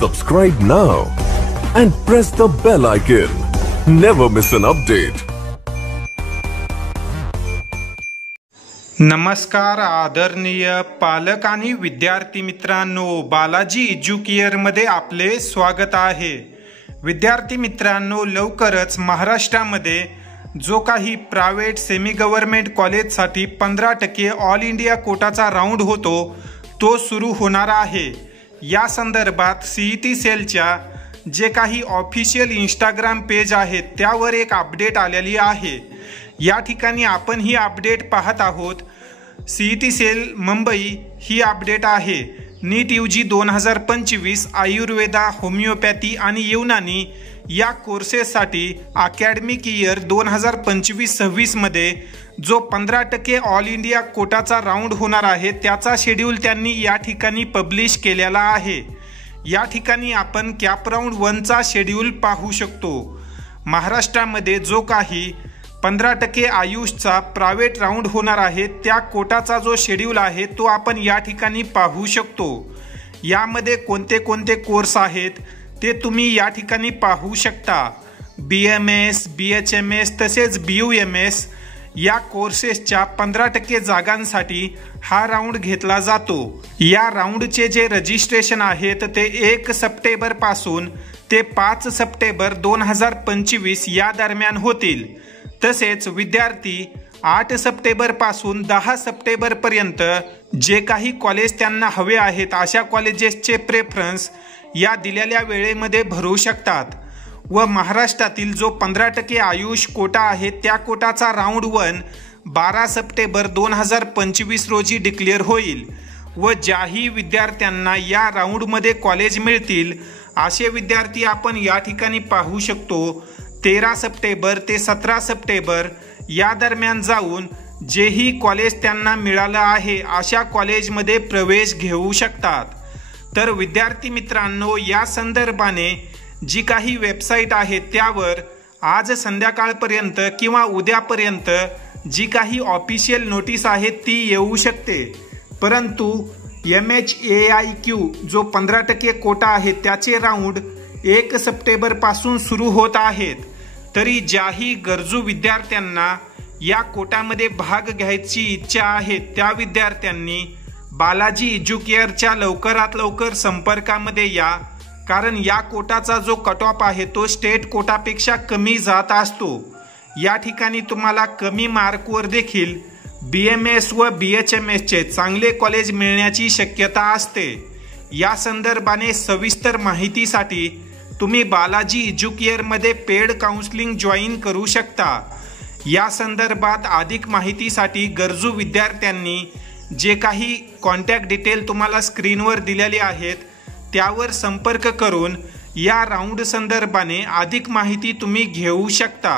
Subscribe now and press the bell icon. Never miss an update. नमस्कार आदरणीय पालक आणि विद्यार्थी मित्रांनो, बालाजी एज्युकेअर मध्ये आपले स्वागत आहे। विद्यार्थी मित्रांनो, लवकरच महाराष्ट्रामध्ये जो काही प्रायव्हेट सेमी गव्हर्नमेंट कॉलेजसाठी 15% ऑल इंडिया कोटाचा राऊंड होतो तो सुरू होणार आहे। या संदर्भात सीईटी सेलच्या जे काही ऑफिशियल इंस्टाग्राम पेज आहेत त्यावर एक अपडेट आलेली आहे। या ठिकाणी आपण ही अपडेट पाहत आहोत। सीईटी सेल मुंबई ही अपडेट आहे। नीट यूजी 2025 आयुर्वेदा, होमिओपॅथी आणि युनानी या कोर्सेससाठी अकॅडमिक इयर 2025-26 मध्ये जो 15% ऑल इंडिया कोटाचा राऊंड होणार आहे त्याचा शेड्यूल त्यांनी या ठिकाणी पब्लिश केलेला आहे। या ठिकाणी आपण कॅप राऊंड 1चा शेड्यूल पाहू शकतो। महाराष्ट्रामध्ये जो काही 15% आयुषचा प्रायव्हेट राऊंड होणार आहे त्या कोटाचा जो शेड्यूल आहे तो आपण या ठिकाणी पाहू शकतो। यामध्ये कोणते कोणते कोर्स आहेत ते तुम्ही या ठिकाणी पाहू शकता। BMS, BHMS तसेच BUMS या कोर्सेसच्या 15% जागांसाठी हा राऊंड घेतला जातो। या राऊंडचे जे रजिस्ट्रेशन आहेत ते 1 सप्टेंबर पासून ते 5 सप्टेंबर 2025 या दरम्यान होतील। तसेच विद्यार्थी 8 सप्टेंबर पासून 10 सप्टेंबर पर्यंत जे काही कॉलेज त्यांना हवे आहेत अशा कॉलेजेसचे प्रेफरन्स या दिलेल्या वेळेमध्ये भरू शकतात। व महाराष्ट्रातील जो 15% आयुष कोटा आहे त्या कोटाचा राऊंड 1 12 सप्टेंबर 2025 रोजी डिक्लेअर होईल। व ज्याही विद्यार्थ्यांना या राऊंडमध्ये कॉलेज मिळतील असे विद्यार्थी आपण या ठिकाणी पाहू शकतो। 13 सप्टेंबर ते 17 सप्टेंबर या दरम्यान जाऊन जेही कॉलेज त्यांना मिळालं आहे अशा कॉलेजमध्ये प्रवेश घेऊ शकतात। तर विद्यार्थी मित्रांनो, या संदर्भाने जी काही वेबसाईट आहे त्यावर आज संध्याकाळपर्यंत किंवा उद्यापर्यंत जी काही ऑफिशियल नोटीस आहे ती येऊ शकते। परंतु MHAIQ जो 15% कोटा आहे त्याचे राऊंड 1 सप्टेंबर पासून सुरू होत आहेत। तरी ज्याही गरजू विद्यार्थ्यांना या कोटामध्ये भाग घ्यायची इच्छा आहे त्या विद्यार्थ्यांनी बालाजी एज्युकेअरच्या लवकरात लवकर संपर्कामध्ये या। कारण या कोटाचा जो कट ऑफ आहे तो स्टेट कोटापेक्षा कमी जात असतो। या ठिकाणी तुम्हाला कमी मार्कवर देखील BMS व BHMS चे चांगले कॉलेज मिळण्याची शक्यता असते। या संदर्भाने सविस्तर माहितीसाठी तुम्ही बालाजी एज्युकेअर मध्ये पेड काउन्सिलिंग जॉईन करू शकता। या संदर्भात अधिक माहितीसाठी गरजू विद्यार्थ्यांनी जे काही कॉन्टॅक्ट डिटेल तुम्हाला स्क्रीनवर दिलेले आहेत त्यावर संपर्क करून या राऊंड संदर्भाने अधिक माहिती तुम्ही घेऊ शकता।